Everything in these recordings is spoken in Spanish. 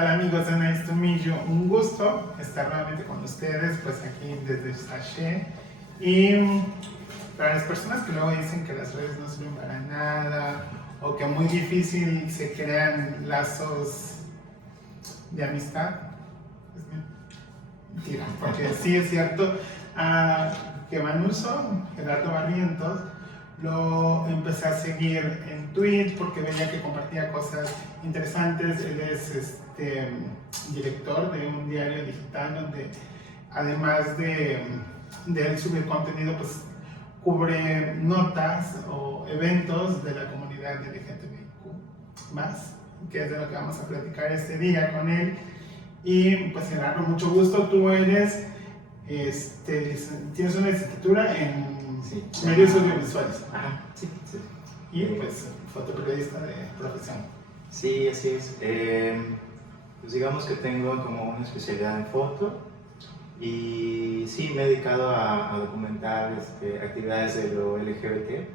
tal, amigos de Nice to Meet You? Un gusto estar nuevamente con ustedes, pues aquí desde Sachet. Y para las personas que luego dicen que las redes no sirven para nada o que muy difícil se crean lazos de amistad, pues mentira, porque sí es cierto que Manuso, Gerardo Barrientos, lo empecé a seguir en Twitch porque veía que compartía cosas interesantes. Él es director de un diario digital donde, además de él subir contenido, pues cubre notas o eventos de la comunidad LGTBIQ+, que es de lo que vamos a platicar este día con él. Y pues Gerardo, mucho gusto. Tú eres, tienes una licenciatura en medios audiovisuales. Ajá, sí. Y pues fotoperiodista de profesión. Sí, así es. Pues digamos que tengo como una especialidad en foto y sí me he dedicado a documentar actividades de lo LGBT.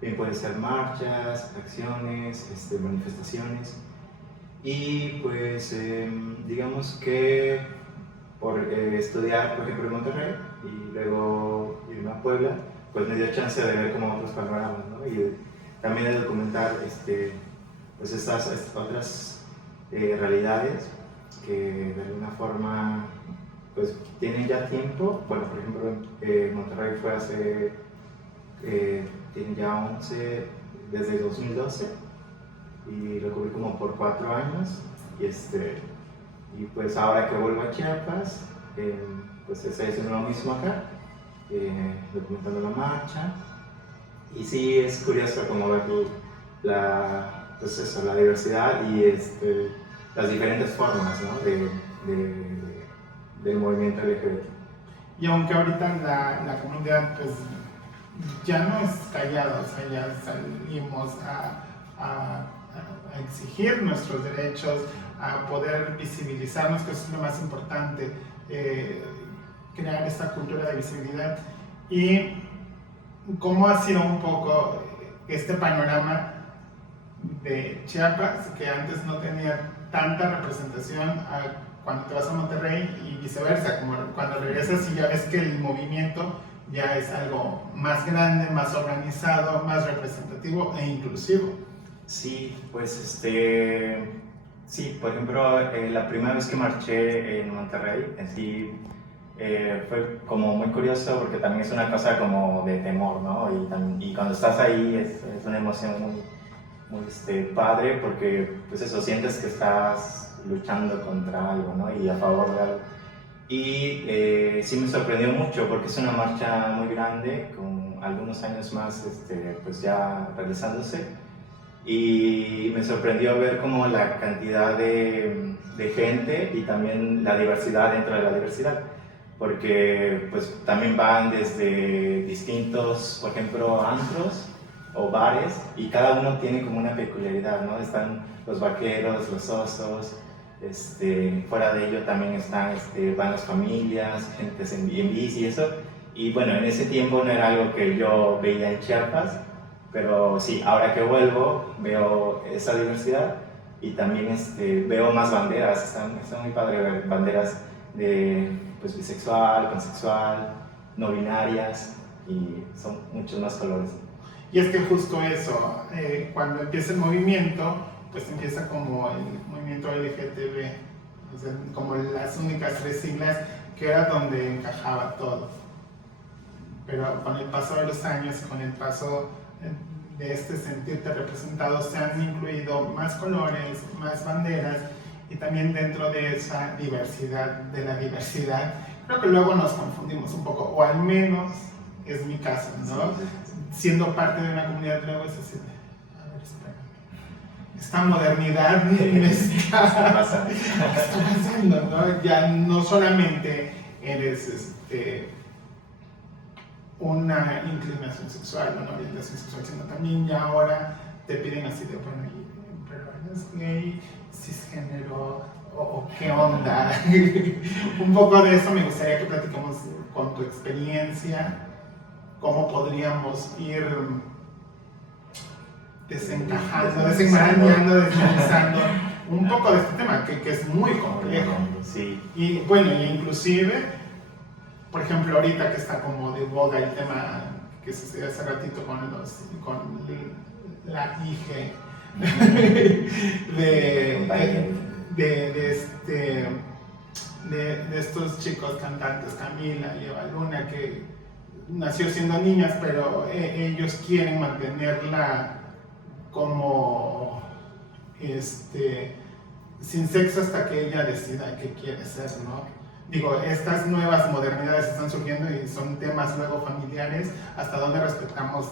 Bien pueden ser marchas, acciones, manifestaciones. Y pues digamos que por estudiar, por ejemplo, en Monterrey y luego irme a Puebla, pues me dio chance de ver como otros panoramas, ¿no? Y también de documentar pues estas otras realidades que de alguna forma pues tienen ya tiempo. Bueno, por ejemplo, Monterrey fue tiene ya 11, desde 2012, y lo cubrí como por 4 años. Y pues ahora que vuelvo a Chiapas, pues estoy haciendo lo mismo acá, documentando la marcha. Y sí, es curioso como ver pues eso, la diversidad y las diferentes formas, ¿no? del movimiento LGBT. Y aunque ahorita la comunidad pues ya no es callada, o sea, ya salimos a exigir nuestros derechos, a poder visibilizarnos, que eso es lo más importante, crear esta cultura de visibilidad. Y cómo ha sido un poco este panorama de Chiapas, que antes no tenía tanta representación, cuando te vas a Monterrey y viceversa, como cuando regresas y ya ves que el movimiento ya es algo más grande, más organizado, más representativo e inclusivo. Sí, pues sí, por ejemplo, la primera vez que marché en Monterrey, fue como muy curioso porque también es una cosa como de temor, ¿no? Y cuando estás ahí es una emoción muy padre, porque pues eso, sientes que estás luchando contra algo, ¿no? Y a favor de algo. Y sí me sorprendió mucho porque es una marcha muy grande, con algunos años más pues ya realizándose. Y me sorprendió ver como la cantidad de gente y también la diversidad dentro de la diversidad, porque pues también van desde distintos, por ejemplo, antros o bares, y cada uno tiene como una peculiaridad, ¿no? Están los vaqueros, los osos, fuera de ello también van las familias, gente en bici y eso. Y bueno, en ese tiempo no era algo que yo veía en Chiapas, pero sí, ahora que vuelvo veo esa diversidad y también veo más banderas. Está muy padre ver banderas de pues, bisexual, pansexual, no binarias, y son muchos más colores. Y es que justo eso, cuando empieza el movimiento, pues empieza como el movimiento LGTB, o sea, como las únicas 3 siglas que era donde encajaba todo. Pero con el paso de los años y con el paso de sentirte representado, se han incluido más colores, más banderas, y también dentro de esa diversidad, de la diversidad, creo que luego nos confundimos un poco, o al menos es mi caso, ¿no? Siendo parte de una comunidad, luego es así, a ver, espérame, esta modernidad me está pasando, ¿no? Ya no solamente eres una inclinación sexual, una orientación sexual, sino también ya ahora te piden así de, bueno, pero eres gay, cisgénero, o qué onda. Un poco de eso me gustaría que platiquemos con tu experiencia, cómo podríamos ir desencajando, desenmarañando, desmenuzando un poco de este tema, que es muy complejo. Sí. Y bueno, y inclusive, por ejemplo, ahorita que está como de boga el tema que sucedió hace ratito con la IG de estos chicos cantantes, Camila y Eva Luna, que nació siendo niñas, pero ellos quieren mantenerla como sin sexo hasta que ella decida qué quiere ser, ¿no? Digo, estas nuevas modernidades están surgiendo y son temas luego familiares, hasta dónde respetamos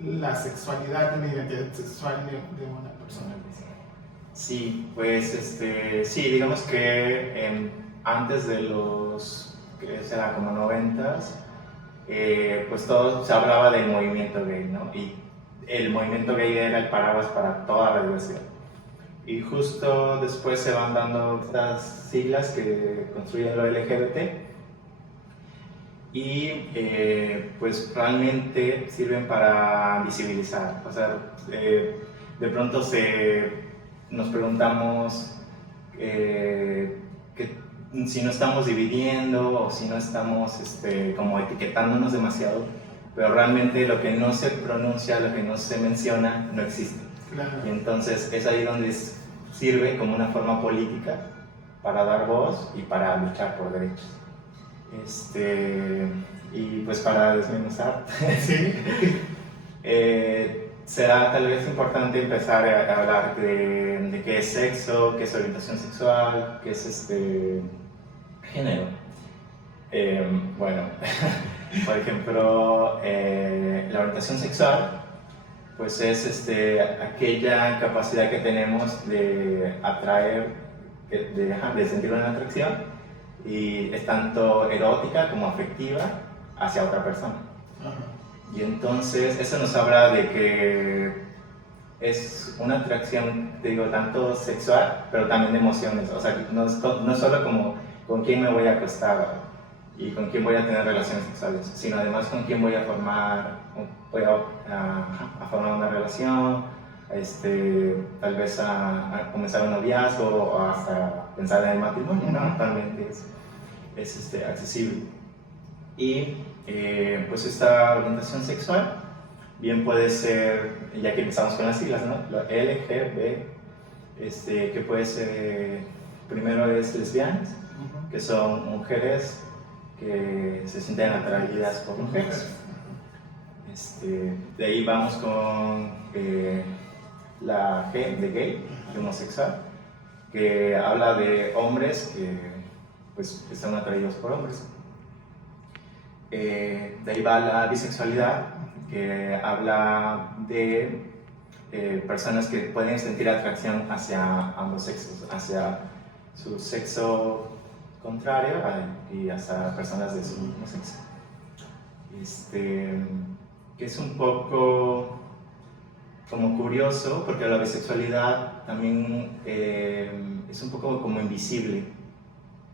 la sexualidad, la identidad sexual de una persona. Sí, pues sí, digamos que antes de los, que será como 90s, pues todo se hablaba del movimiento gay, ¿no? Y el movimiento gay era el paraguas para toda la diversidad. Y justo después se van dando estas siglas que construyen lo LGBT y pues realmente sirven para visibilizar. O sea, de pronto nos preguntamos si no estamos dividiendo o si no estamos como etiquetándonos demasiado, pero realmente lo que no se pronuncia, lo que no se menciona, no existe. Claro. Y entonces es ahí donde sirve como una forma política para dar voz y para luchar por derechos. Y pues para desmenuzar, ¿Sí? será tal vez importante empezar a hablar de qué es sexo, qué es orientación sexual, qué es género. Bueno, por ejemplo, la orientación sexual pues es aquella capacidad que tenemos de atraer, de sentir una atracción, y es tanto erótica como afectiva hacia otra persona. Y entonces eso nos habla de que es una atracción, te digo, tanto sexual, pero también de emociones. O sea, no solo como con quién me voy a acostar y con quién voy a tener relaciones sexuales, sino además con quién voy a formar una relación, tal vez a comenzar un noviazgo o hasta pensar en el matrimonio, ¿no? Actualmente es accesible. Y pues esta orientación sexual bien puede ser, ya que empezamos con las siglas, ¿no? Lo LGB, que puede ser, primero es lesbianas, que son mujeres que se sienten atraídas por mujeres. De ahí vamos con la G de gay, de homosexual, que habla de hombres que están atraídos por hombres. De ahí va la bisexualidad, que habla de personas que pueden sentir atracción hacia ambos sexos, hacia su sexo contrario y hacia personas de su mismo sexo. Que es un poco como curioso, porque la bisexualidad también es un poco como invisible,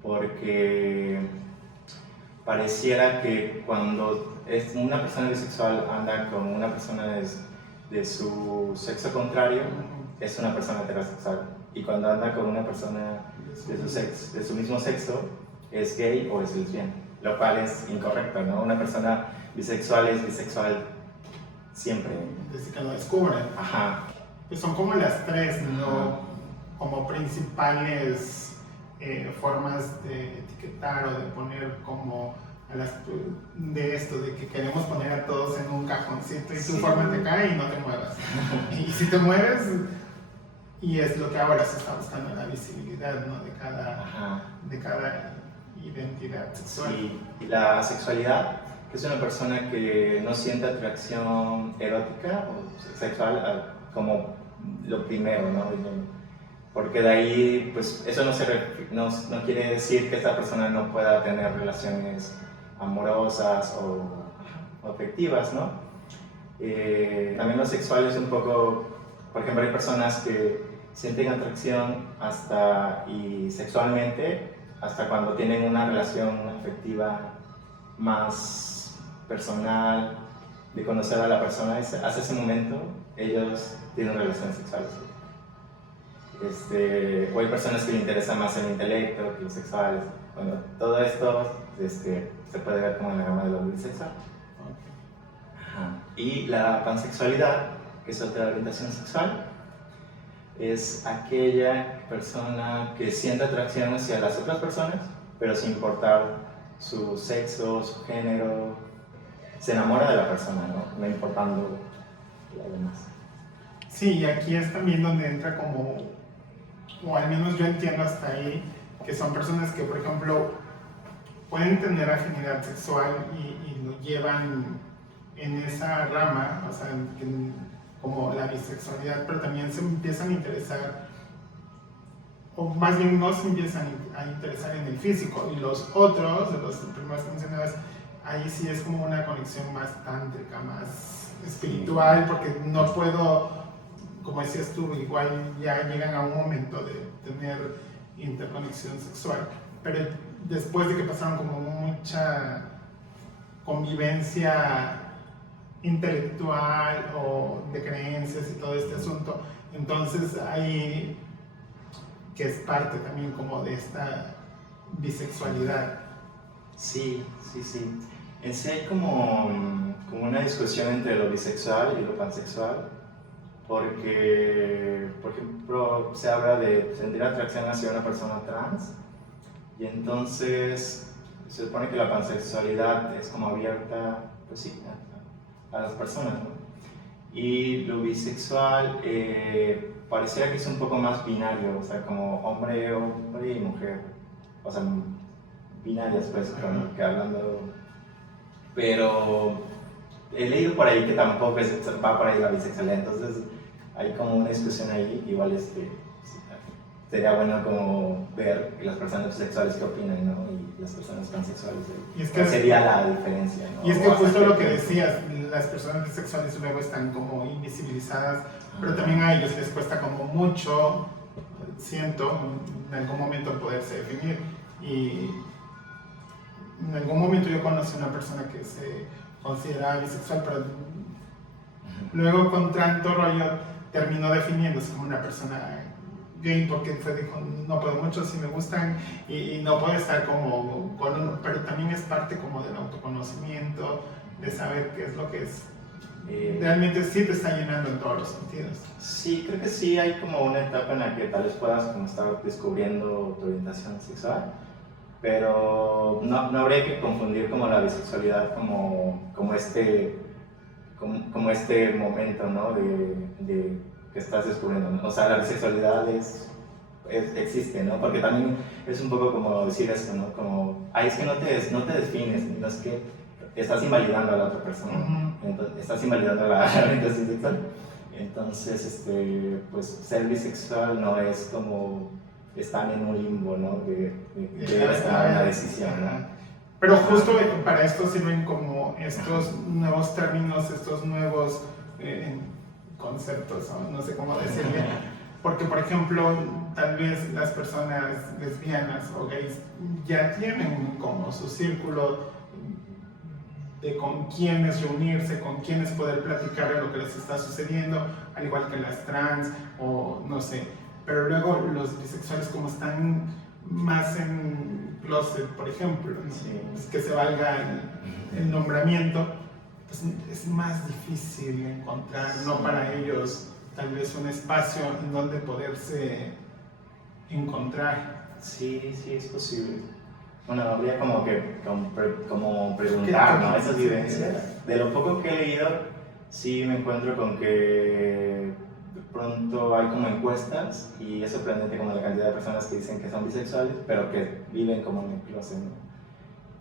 porque pareciera que cuando una persona bisexual anda con una persona de su sexo contrario, es una persona heterosexual, y cuando anda con una persona de su mismo sexo, es gay o es lesbiana, lo cual es incorrecto, ¿no? Una persona bisexual es bisexual siempre. Desde que lo descubren. Ajá. Pues son como las tres, ¿no? Como principales formas de etiquetar o de poner como de esto, de que queremos poner a todos en un cajoncito y tu forma te cae y no te muevas. Y si te mueves, y es lo que ahora se está buscando, la visibilidad, ¿no? de cada identidad sexual. Sí, y la asexualidad, que es una persona que no siente atracción erótica o sexual como lo primero, ¿no? Porque de ahí, pues eso no quiere decir que esta persona no pueda tener relaciones amorosas o afectivas, ¿no? También lo sexual es un poco, por ejemplo, hay personas que sienten atracción y sexualmente hasta cuando tienen una relación afectiva más personal, de conocer a la persona, hasta ese momento ellos tienen relaciones sexuales. o hay personas que le interesan más el intelecto que los sexuales. Bueno, todo esto se puede ver como en la gama de lo bisexual. Ajá. Y la pansexualidad, que es otra orientación sexual, es aquella persona que siente atracción hacia las otras personas, pero sin importar su sexo, su género, se enamora de la persona, no importando lo demás. Sí, y aquí es también donde entra como, o al menos yo entiendo hasta ahí, que son personas que, por ejemplo, pueden tener afinidad sexual y lo llevan en esa rama, o sea, como la bisexualidad, pero también se empiezan a interesar, o más bien no se empiezan a interesar en el físico, y los otros, de los primeros que mencionabas, ahí sí es como una conexión más tántrica, más espiritual, porque no puedo, como decías tú, igual ya llegan a un momento de tener interconexión sexual, pero después de que pasaron como mucha convivencia intelectual o de creencias y todo este asunto, entonces ahí que es parte también como de esta bisexualidad. Sí, sí, sí. En sí hay como una discusión entre lo bisexual y lo pansexual, porque, por ejemplo, se habla de sentir atracción hacia una persona trans, y entonces se supone que la pansexualidad es como abierta, pues sí, a las personas, ¿no? Y lo bisexual pareciera que es un poco más binario, o sea, como hombre y mujer, o sea, binarias, pues, como que hablando. Pero he leído por ahí que tampoco va por ahí la bisexualidad, entonces hay como una discusión ahí, igual sería bueno como ver las personas bisexuales qué opinan, ¿no? Y las personas pansexuales, y es que ¿cuál sería la diferencia, ¿no? Y es que justo lo que decías, las personas bisexuales luego están como invisibilizadas, pero también a ellos les cuesta como mucho, siento, en algún momento poderse definir. Y en algún momento yo conocí a una persona que se consideraba bisexual, pero luego con tanto rollo terminó definiéndose como una persona gay porque dijo, no puedo mucho, si me gustan y no puedo estar como con uno, pero también es parte como del autoconocimiento, de saber qué es lo que es. Realmente sí te está llenando en todos los sentidos. Sí, creo que sí hay como una etapa en la que tal vez puedas como estar descubriendo tu orientación sexual, pero no habría que confundir como la bisexualidad como este momento, ¿no? de que estás descubriendo, ¿no? O sea, la bisexualidad existe, ¿no? Porque también es un poco como decir esto, ¿no? Como, es que no te defines, no es que estás invalidando a la otra persona, entonces, estás invalidando la orientación sexual. Entonces, pues ser bisexual no es como estar en un limbo, ¿no? De debes tomar una decisión, ¿no? Pero justo para esto sirven como estos nuevos términos, estos nuevos conceptos, no sé cómo decirle, porque por ejemplo, tal vez las personas lesbianas o gays ya tienen como su círculo de con quiénes reunirse, con quiénes poder platicar de lo que les está sucediendo, al igual que las trans o no sé, pero luego los bisexuales como están más en closet, por ejemplo, ¿no? Sí. Pues que se valga el nombramiento, pues es más difícil encontrar, no para ellos, tal vez un espacio en donde poderse encontrar. Sí, sí, es posible. Bueno, habría como preguntar, ¿no? Esas vivencias. De lo poco que he leído, sí me encuentro con que de pronto hay como encuestas y es sorprendente como la cantidad de personas que dicen que son bisexuales, pero que viven como en el closet, ¿no?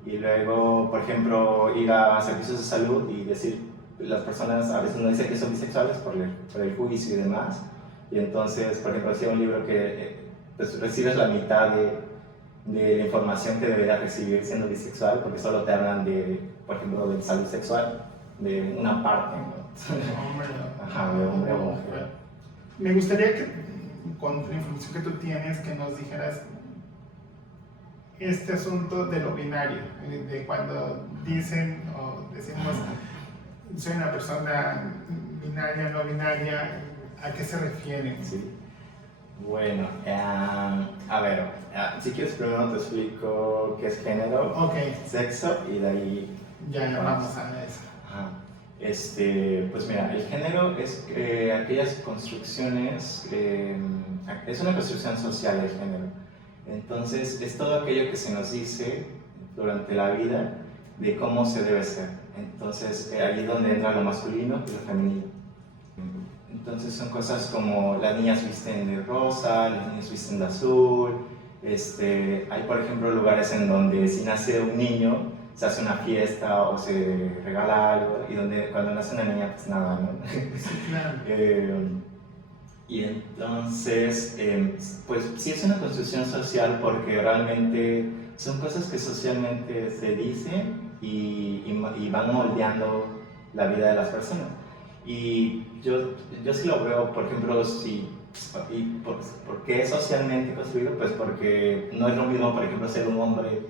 Y luego, por ejemplo, ir a servicios de salud y decir, las personas a veces no dicen que son bisexuales por el juicio y demás. Y entonces, por ejemplo, hacía un libro que pues, recibes la mitad de la información que deberías recibir siendo bisexual, porque solo te hablan por ejemplo, de salud sexual, de una parte, ¿no? Ajá, de hombre o mujer. Me gustaría que, con la información que tú tienes, que nos dijeras este asunto de lo binario, de cuando dicen o decimos soy una persona binaria, no binaria, ¿a qué se refieren? Sí. Bueno, a ver, si quieres primero te explico qué es género, Ok, sexo y de ahí ya vamos a eso. Ajá. Pues mira, el género es aquellas construcciones, es una construcción social el género. Entonces, es todo aquello que se nos dice durante la vida de cómo se debe ser. Entonces, ahí es donde entra lo masculino y lo femenino. Entonces, son cosas como las niñas visten de rosa, los niños visten de azul. Hay, por ejemplo, lugares en donde si nace un niño, se hace una fiesta o se regala algo, y donde cuando nace una niña, pues nada, ¿no? Sí, claro. Y entonces, pues sí es una construcción social porque realmente son cosas que socialmente se dicen y van moldeando la vida de las personas. Y yo sí lo veo, por ejemplo, ¿por qué es socialmente construido? Pues porque no es lo mismo, por ejemplo, ser un hombre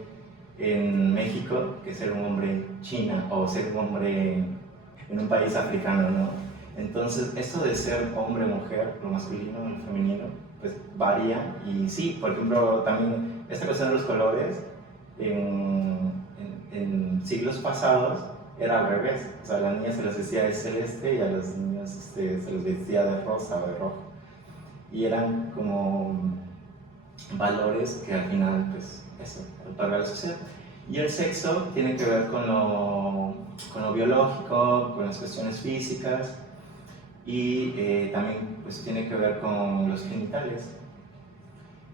en México que ser un hombre en China o ser un hombre en un país africano, ¿no? Entonces, esto de ser hombre, mujer, lo masculino, lo femenino, pues varía. Y sí, por ejemplo, también esta cuestión de los colores, en siglos pasados era al revés. O sea, a las niñas se les vestía de celeste y a los niños se les vestía de rosa o de rojo. Y eran como valores que al final, pues, eso, para la sociedad. Y el sexo tiene que ver con lo biológico, con las cuestiones físicas y también pues tiene que ver con los genitales.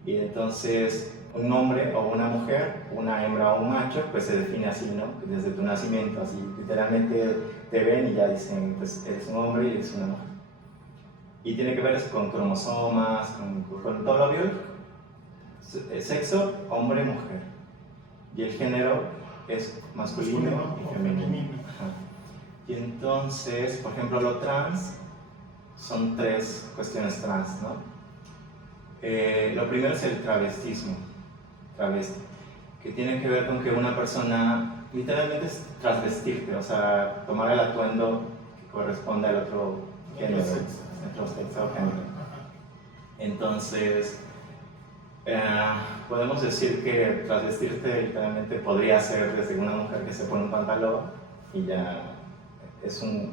Y entonces un hombre o una mujer, una hembra o un macho, pues se define así, ¿no? Desde tu nacimiento, así literalmente te ven y ya dicen, pues eres un hombre y eres una mujer. Y tiene que ver eso con cromosomas, con todo lo biológico. Sexo, hombre, mujer. Y el género es masculino y femenino. Ajá. Y entonces, por ejemplo, lo trans son tres cuestiones trans, ¿no? Lo primero es el travestismo, travesti, que tiene que ver con que una persona literalmente es transvestirte, o sea, tomar el atuendo que corresponde al otro género, otro sexo o género. Entonces, podemos decir que transvestirte literalmente podría ser desde una mujer que se pone un pantalón y ya es un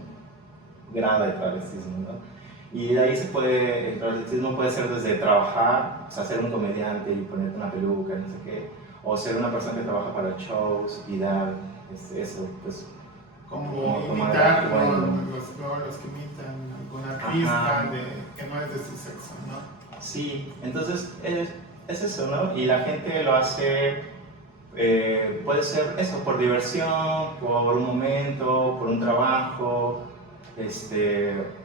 grado de travestismo, ¿no? Y de ahí el travestismo puede ser desde trabajar, o sea, ser un comediante y ponerte una peluca, no sé qué, o ser una persona que trabaja para shows y dar eso, pues... Como imitar los que imitan algún artista que no es de su sexo, ¿no? Sí, entonces es eso, ¿no? Y la gente lo hace, puede ser eso, por diversión, por un momento, por un trabajo,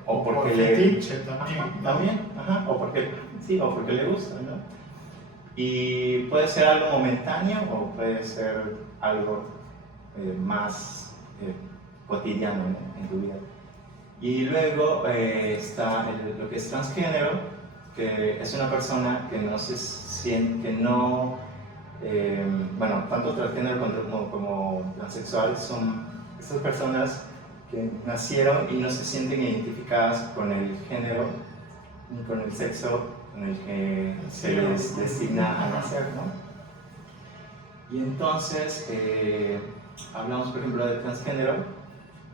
o porque por le... fetiche también. Ajá, también, ajá, o porque le gusta, ¿no? Y puede ser algo momentáneo o puede ser algo más cotidiano, ¿no? En tu vida. Y luego está lo que es transgénero, que es una persona que no se siente, que no, bueno, tanto transgénero como transexual son estas personas que nacieron y no se sienten identificadas con el género ni con el sexo con el que se les designa a nacer, ¿no? Y entonces hablamos, por ejemplo, de transgénero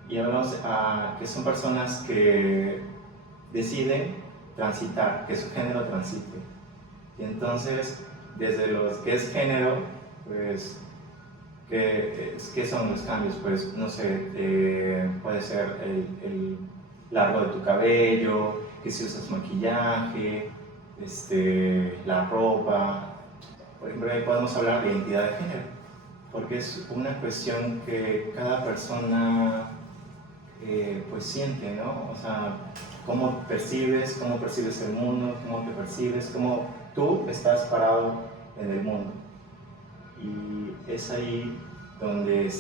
y hablamos que son personas que deciden transitar, que su género transite. Y entonces, desde los que es género, pues, ¿qué son los cambios? Pues, no sé, puede ser el largo de tu cabello, que si usas maquillaje, la ropa. Por ejemplo, ahí podemos hablar de identidad de género, porque es una cuestión que cada persona pues siente, ¿no? O sea, cómo percibes el mundo, cómo te percibes, cómo tú estás parado en el mundo. Y es ahí donde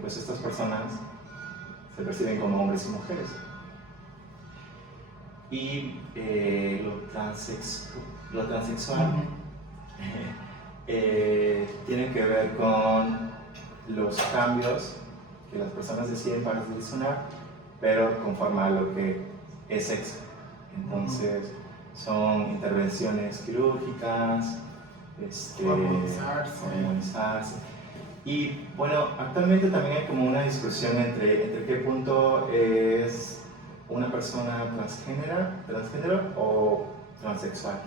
pues estas personas se perciben como hombres y mujeres. Y lo transexual tiene que ver con los cambios que las personas deciden para transicionar, pero conforme a lo que es sexo. Entonces, son intervenciones quirúrgicas, hormonizarse. Y bueno, actualmente también hay como una discusión entre qué punto es una persona transgénero o transexual.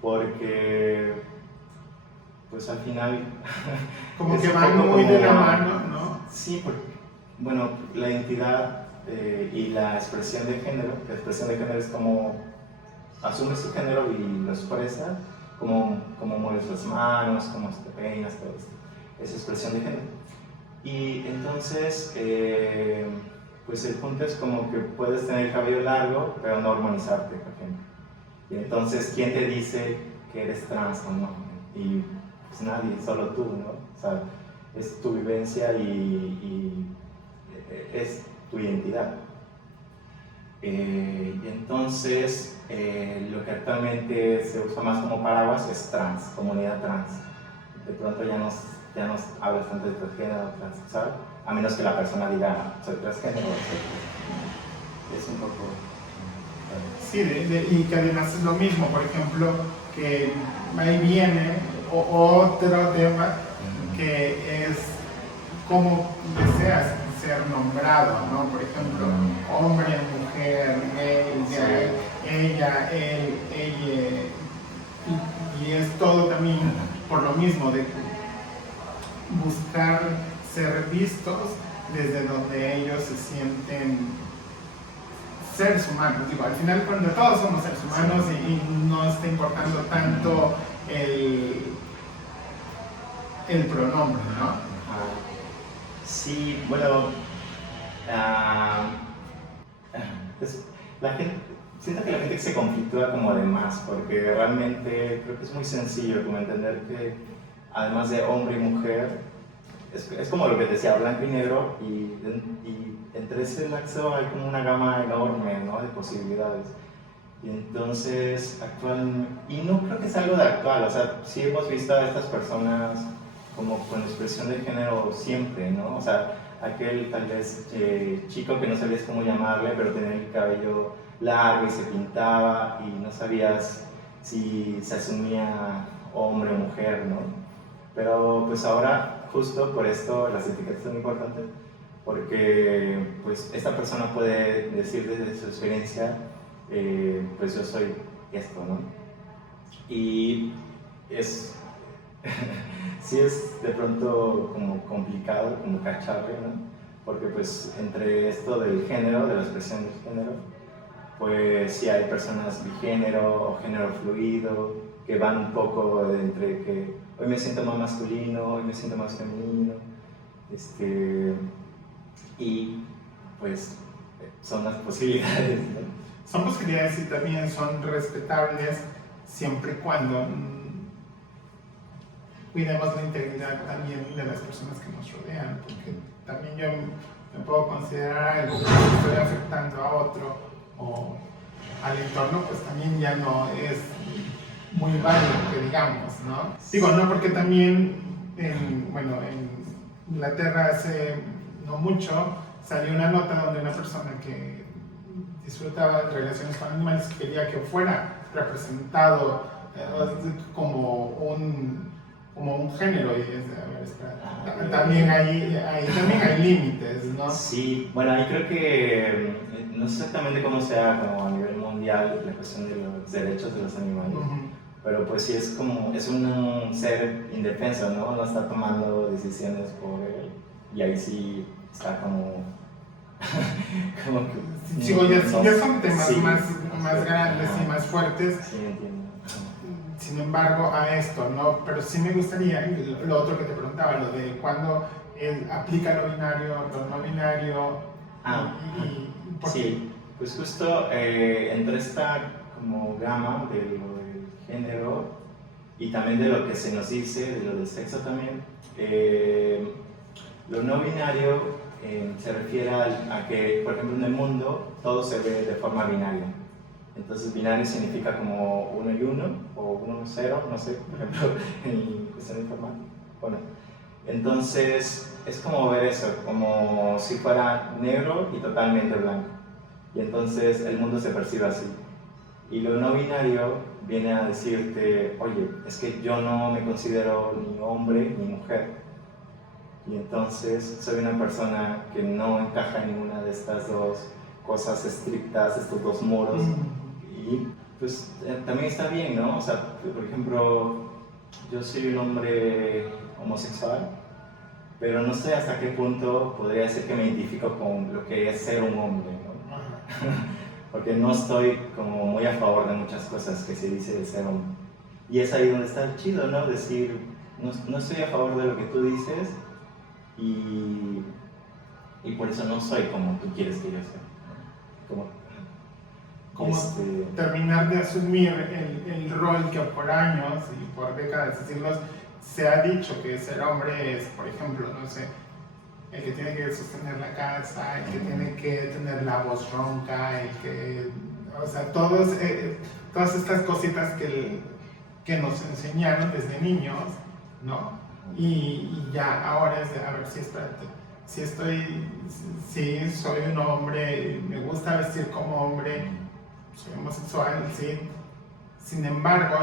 Porque pues al final como que van muy de la mano, ¿no? Sí, porque bueno, la identidad y la expresión de género, la expresión de género es como asumes tu género y lo expresas, como mueves las manos, como te peinas, todo esto, es expresión de género. Y entonces pues el punto es como que puedes tener el cabello largo pero no hormonizarte, por ejemplo. Y entonces, ¿quién te dice que eres trans o no? Y pues nadie, solo tú, ¿no? O sea, es tu vivencia y es tu identidad. Y entonces, lo que actualmente se usa más como paraguas es trans, comunidad trans. De pronto ya nos hablas tanto de transgénero o transexual, a menos que la persona diga soy transgénero o soy. Es un poco... Sí, y que además es lo mismo, por ejemplo, que ahí viene otro tema que es cómo deseas ser nombrado, ¿no? Por ejemplo, hombre, mujer, él, ella, él, ella, y es todo también por lo mismo, de buscar ser vistos desde donde ellos se sienten seres humanos. Digo, al final cuando todos somos seres humanos y no está importando tanto el pronombre, ¿no? Sí, bueno, siento que la gente se conflictúa como de más, porque realmente creo que es muy sencillo como entender que además de hombre y mujer, es como lo que decía, blanco y negro, y entre ese laxo hay como una gama enorme, ¿no?, de posibilidades. Y entonces, y no creo que sea algo de actual, o sea, sí hemos visto a estas personas como con expresión de género siempre, ¿no? O sea, aquel tal vez chico que no sabías cómo llamarle, pero tenía el cabello largo y se pintaba y no sabías si se asumía hombre o mujer, ¿no? Pero pues ahora, justo por esto, las etiquetas son importantes, porque pues esta persona puede decir desde su experiencia, pues yo soy esto, ¿no? Y sí es de pronto como complicado, como cacharle, ¿no? Porque pues entre esto del género, de la expresión del género, pues sí hay personas bigénero o género fluido que van un poco entre que hoy me siento más masculino, hoy me siento más femenino, y pues son las posibilidades, ¿no? Son posibilidades y también son respetables siempre y cuando cuidemos la integridad también de las personas que nos rodean, porque también yo me puedo considerar algo que estoy afectando a otro o al entorno, pues también ya no es muy válido que digamos, ¿no? Digo, no, porque también en Inglaterra hace no mucho salió una nota donde una persona que disfrutaba de relaciones con animales quería que fuera representado como un género, y también hay límites, ¿no? Sí, bueno, ahí creo que no sé exactamente cómo sea como a nivel mundial la cuestión de los derechos de los animales, pero pues sí es un ser indefenso, ¿no? No está tomando decisiones por él, y ahí sí está como que... Sí, ya son temas más grandes y más fuertes. Sí, entiendo. Sin embargo, a esto, ¿no? Pero sí me gustaría, lo otro que te preguntaba, lo de cuando aplica lo binario, lo no binario. Sí, pues justo entre esta como gama de lo del género y también de lo que se nos dice, de lo del sexo también, lo no binario se refiere a que, por ejemplo, en el mundo todo se ve de forma binaria. Entonces, binario significa como 1 y 1, o 1 y 0, no sé, por ejemplo, en cuestión informática. Bueno, entonces, es como ver eso, como si fuera negro y totalmente blanco. Y entonces, el mundo se percibe así. Y lo no binario viene a decirte, oye, es que yo no me considero ni hombre ni mujer. Y entonces soy una persona que no encaja en ninguna de estas dos cosas estrictas, estos dos muros. Y pues también está bien, ¿no? O sea, por ejemplo, yo soy un hombre homosexual, pero no sé hasta qué punto podría decir que me identifico con lo que es ser un hombre, ¿no? Porque no estoy como muy a favor de muchas cosas que se dice de ser hombre. Y es ahí donde está el chido, ¿no? Decir, no estoy a favor de lo que tú dices y por eso no soy como tú quieres que yo sea. Como terminar de asumir el rol que por años y por décadas de siglos se ha dicho que ser hombre es, por ejemplo, no sé, el que tiene que sostener la casa, el que tiene que tener la voz ronca, el que, o sea, todas estas cositas que nos enseñaron desde niños, ¿no? Y ya ahora es de, a ver, sí, espérate, sí, soy un hombre, me gusta vestir como hombre, soy homosexual, sí. Sin embargo,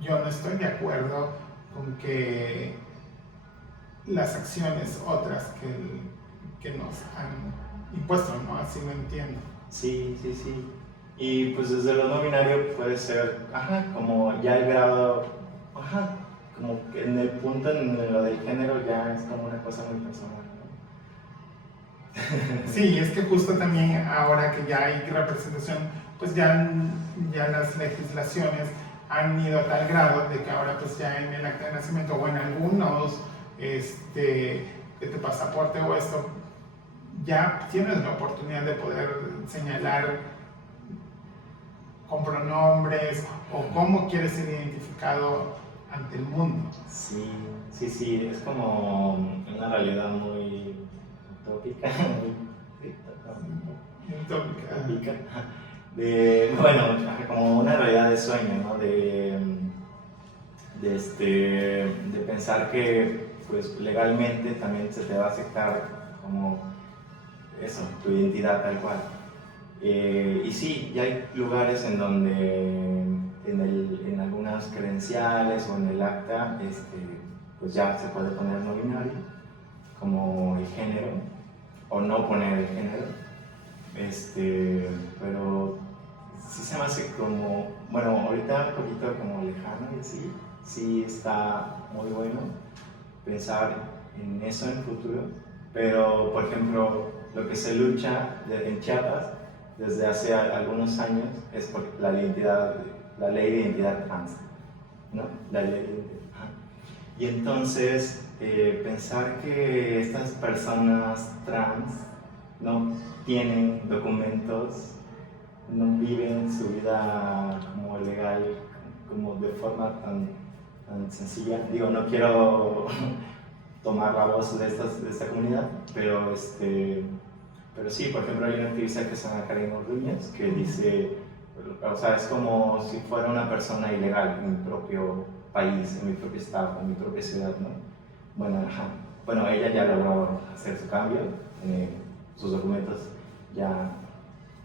yo no estoy de acuerdo con que las acciones otras que nos han impuesto, ¿no? Así lo entiendo. Sí, sí, sí. Y pues desde lo no binario puede ser, como ya el grado, como que en el punto en lo del género ya es como una cosa muy personal, ¿no? Sí, es que justo también ahora que ya hay representación, pues ya las legislaciones han ido a tal grado de que ahora pues ya en el acta de nacimiento o en algunos de tu pasaporte o esto, ya tienes la oportunidad de poder señalar con pronombres o cómo quieres ser identificado ante el mundo. Sí, sí, sí, es como una realidad muy utópica, utópica. Bueno, como una realidad de sueño, ¿no? De pensar que pues legalmente también se te va a aceptar como eso, tu identidad tal cual. Y sí, ya hay lugares en donde en algunas credenciales o en el acta pues ya se puede poner no binario como el género o no poner el género, pero sí se me hace como, bueno, ahorita un poquito como lejano y así, sí está muy bueno pensar en eso en el futuro, pero por ejemplo lo que se lucha en Chiapas desde hace algunos años es por la ley de identidad trans, ¿no? La ley de identidad. Y entonces pensar que estas personas trans no tienen documentos, no viven su vida como legal, como de forma tan sencilla. Digo, no quiero tomar la voz de esta comunidad, pero sí, por ejemplo, hay una activista que se llama Karen Orduñez que dice, o sea, es como si fuera una persona ilegal en mi propio país, en mi propio estado, en mi propia ciudad, ¿no? Bueno, ella ya logró hacer su cambio, sus documentos ya...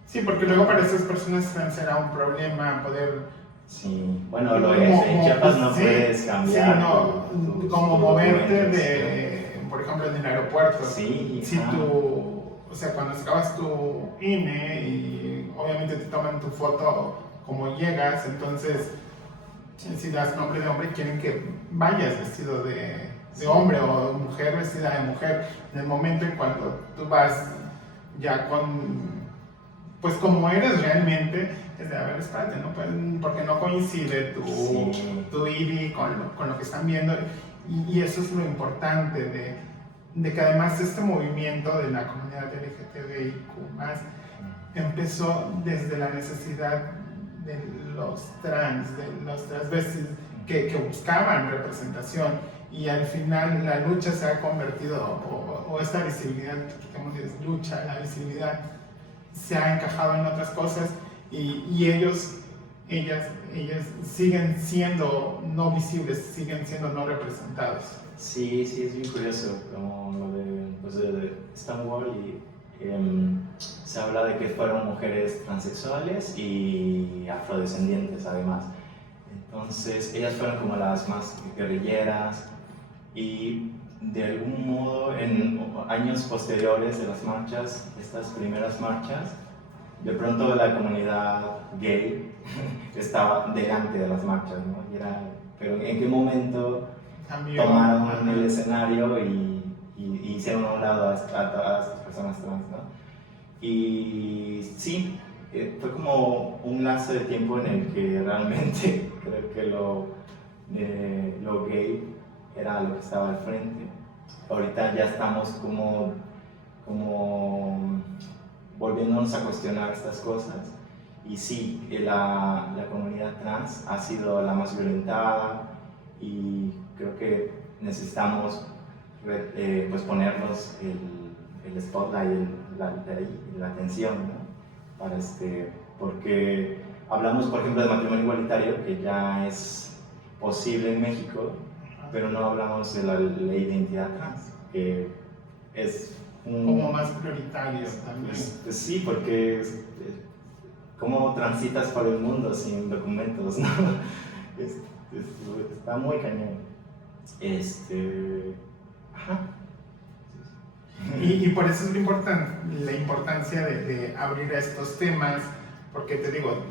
Sí, porque luego para estas personas será un problema poder... Sí, bueno, lo es, en Chiapas no puedes cambiar. Sí, no, como moverte por ejemplo, en el aeropuerto. Sí, si o sea, cuando sacabas tu INE y obviamente te toman tu foto como llegas, entonces si das nombre de hombre quieren que vayas vestido de hombre o mujer vestida de mujer. En el momento en cuando tú vas ya pues como eres realmente, es de, a ver, espérate, ¿no? Porque no coincide tu ID con lo que están viendo. Y eso es lo importante de que además este movimiento de la comunidad LGTBIQ+, empezó desde la necesidad de los trans, de los transvestis que buscaban representación, y al final la lucha se ha convertido, o esta visibilidad, quitamos lucha, la visibilidad se ha encajado en otras cosas, y ellas siguen siendo no visibles, siguen siendo no representados. Sí, sí, es bien curioso, como lo de Stonewall y se habla de que fueron mujeres transexuales y afrodescendientes además. Entonces ellas fueron como las más guerrilleras y de algún modo en años posteriores de las marchas, estas primeras marchas, de pronto la comunidad gay estaba delante de las marchas, ¿no? Pero ¿en qué momento tomaron el escenario y hicieron a un lado a estas personas trans, ¿no? Y sí, fue como un lapso de tiempo en el que realmente creo que lo gay era lo que estaba al frente. Ahorita ya estamos como volviéndonos a cuestionar estas cosas. Y sí, la comunidad trans ha sido la más violentada y creo que necesitamos pues ponernos el spotlight, la atención, ¿no? Porque hablamos, por ejemplo, de matrimonio igualitario, que ya es posible en México, pero no hablamos de la ley de identidad trans, que es como más prioritario también. Pues sí, porque ¿cómo transitas por el mundo sin documentos, no? Está muy cañón. Ajá. Y por eso es la importancia de abrir estos temas, porque te digo,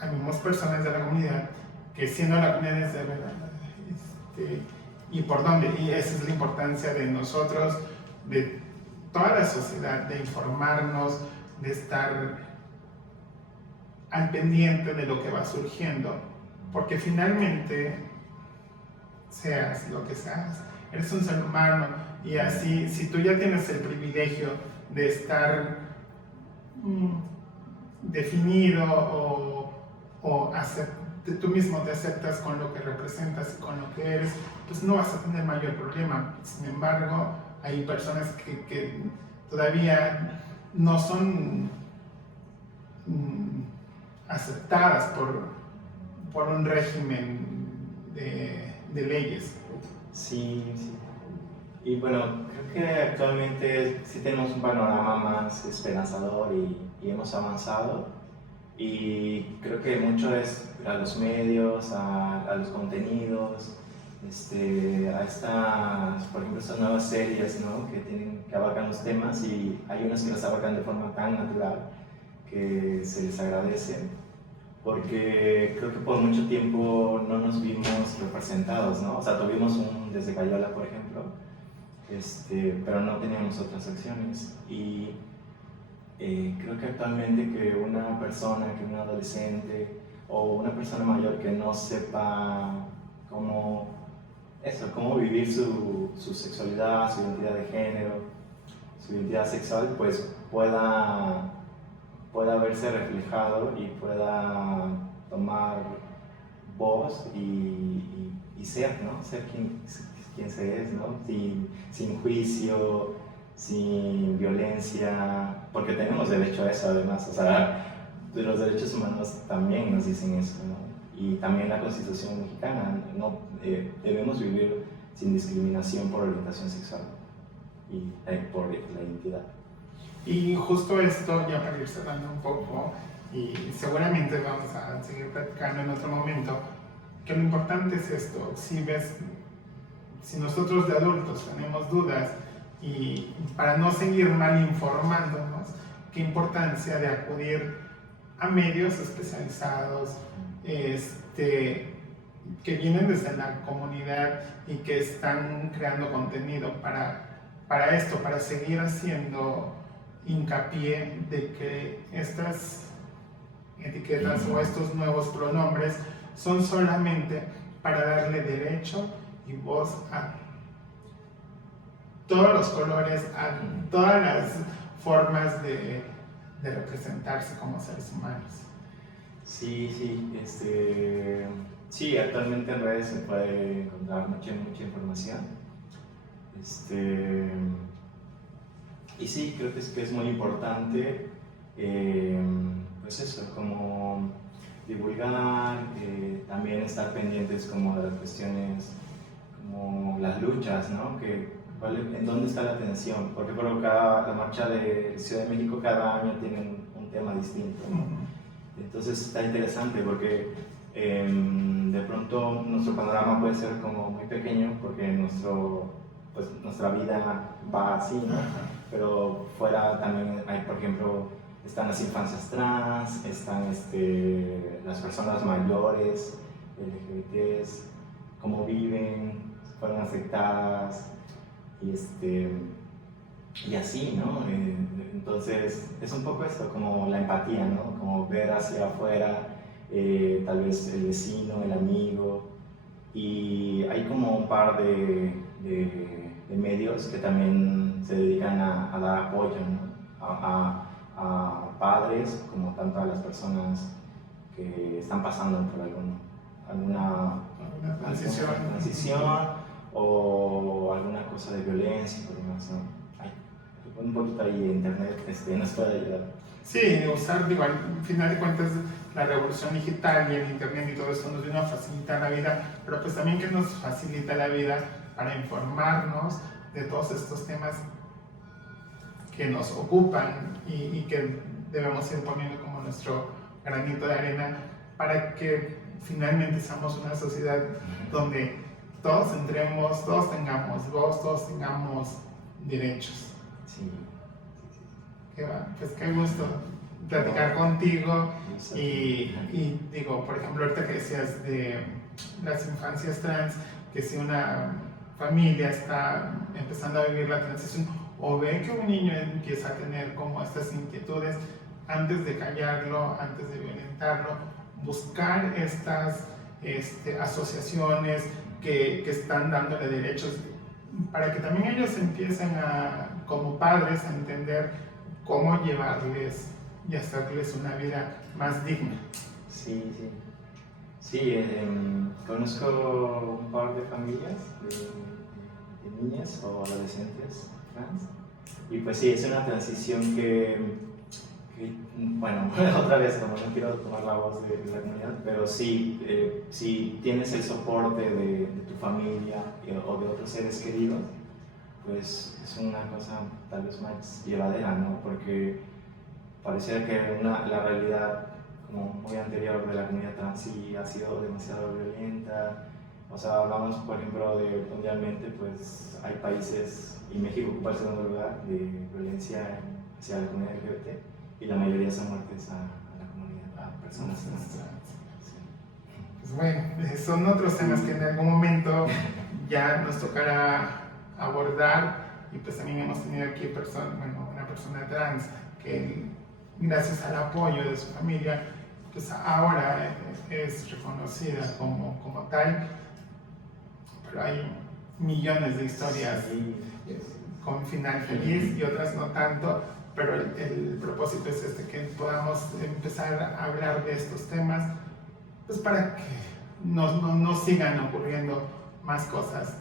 hay personas de la comunidad que siendo la comunidad es de verdad, y por dónde, y esa es la importancia de nosotros, de toda la sociedad, de informarnos, de estar al pendiente de lo que va surgiendo, porque finalmente, seas lo que seas, eres un ser humano, y así, si tú ya tienes el privilegio de estar definido o tú mismo te aceptas con lo que representas y con lo que eres, pues no vas a tener mayor problema. Sin embargo, hay personas que todavía no son aceptadas por un régimen de leyes. Sí, sí. Y bueno, creo que actualmente sí tenemos un panorama más esperanzador y hemos avanzado. Y creo que mucho es a los medios, a los contenidos, a estas, por ejemplo, estas nuevas series, ¿no? que abarcan los temas, y hay unas que las abarcan de forma tan natural que se les agradece, porque creo que por mucho tiempo no nos vimos representados, ¿no? O sea, tuvimos un Desde Cayola, por ejemplo, pero no teníamos otras acciones. Y creo que actualmente que una persona, que un adolescente o una persona mayor que no sepa cómo vivir su sexualidad, su identidad de género, su identidad sexual, pues pueda verse reflejado y pueda tomar voz y ser, ¿no? Ser quien se es, ¿no? Sin juicio, sin violencia, porque tenemos derecho a eso además, o sea, los derechos humanos también nos dicen eso, ¿no? Y también la Constitución mexicana, ¿no? Debemos vivir sin discriminación por orientación sexual y por la identidad. Y justo esto, ya para ir cerrando un poco, y seguramente vamos a seguir platicando en otro momento, que lo importante es esto: si nosotros de adultos tenemos dudas, y para no seguir mal informándonos, qué importancia de acudir a medios especializados, que vienen desde la comunidad y que están creando contenido para esto, para seguir haciendo hincapié de que estas etiquetas o estos nuevos pronombres son solamente para darle derecho y voz a todos los colores, a todas las formas de representarse como seres humanos. Sí, sí, actualmente en redes se puede encontrar mucha información. Y sí, creo que es muy importante, pues eso, como divulgar, también estar pendientes como de las cuestiones, como las luchas, ¿no? Que ¿En dónde está la atención? Porque por la marcha de Ciudad de México cada año tiene un tema distinto, ¿no? Entonces está interesante porque de pronto nuestro panorama puede ser como muy pequeño porque nuestra vida va así, ¿no? Pero fuera también hay, por ejemplo, están las infancias trans, están las personas mayores, LGBTs, cómo viven, fueron afectadas y así, ¿no? Entonces es un poco esto, como la empatía, ¿no? Como ver hacia afuera, tal vez el vecino, el amigo, y hay como un par de medios que también se dedican a dar apoyo, ¿no? A padres, como tanto a las personas que están pasando por alguna transición o alguna cosa de violencia, por demás, ¿no? Un poquito ahí de internet nos puede ayudar. Sí, usar, digo, al final de cuentas, la revolución digital y el internet y todo esto nos vino a facilitar la vida, pero pues también que nos facilita la vida para informarnos de todos estos temas que nos ocupan y que debemos ir poniendo como nuestro granito de arena para que finalmente seamos una sociedad donde todos entremos, todos tengamos voz, todos tengamos derechos. Sí. Pues qué gusto platicar contigo y digo, por ejemplo, ahorita que decías de las infancias trans, que si una familia está empezando a vivir la transición o ve que un niño empieza a tener como estas inquietudes, antes de callarlo, antes de violentarlo, buscar estas asociaciones que están dándole derechos para que también ellos empiecen como padres a entender cómo llevarles y hacerles una vida más digna. Sí, sí. Sí, conozco un par de familias de niñas o adolescentes trans y pues sí, es una transición que bueno, otra vez, como no quiero tomar la voz de la comunidad, pero sí, si tienes el soporte de tu familia o de otros seres queridos, pues es una cosa tal vez más llevadera, ¿no? Porque parecía que la realidad como muy anterior de la comunidad trans sí ha sido demasiado violenta. O sea, hablamos, por ejemplo, de mundialmente, pues hay países, y México ocupa el segundo lugar, de violencia hacia la comunidad LGBT, y la mayoría son muertes a la comunidad, a personas trans. Sí. Pues bueno, son otros temas que en algún momento ya nos tocará abordar, y pues también hemos tenido aquí una persona trans que gracias al apoyo de su familia pues ahora es reconocida como tal, pero hay millones de historias con final feliz y otras no tanto, pero el propósito es que podamos empezar a hablar de estos temas pues para que no sigan ocurriendo más cosas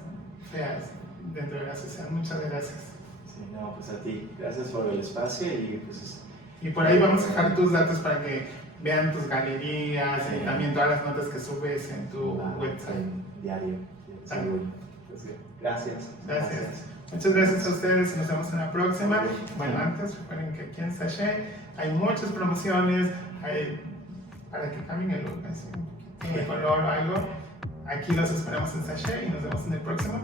feas dentro de la sociedad. Muchas gracias. Sí, no, pues a ti, gracias por el espacio y pues... Y por ahí vamos a dejar tus datos para que vean tus galerías y también todas las notas que subes en tu website. Diario. Pues, gracias. Muchas gracias a ustedes y nos vemos en la próxima. Bueno, antes recuerden que aquí en Sachet hay muchas promociones para que cambien el look, así, de color o algo. Aquí los esperamos en Sachet y nos vemos en el próximo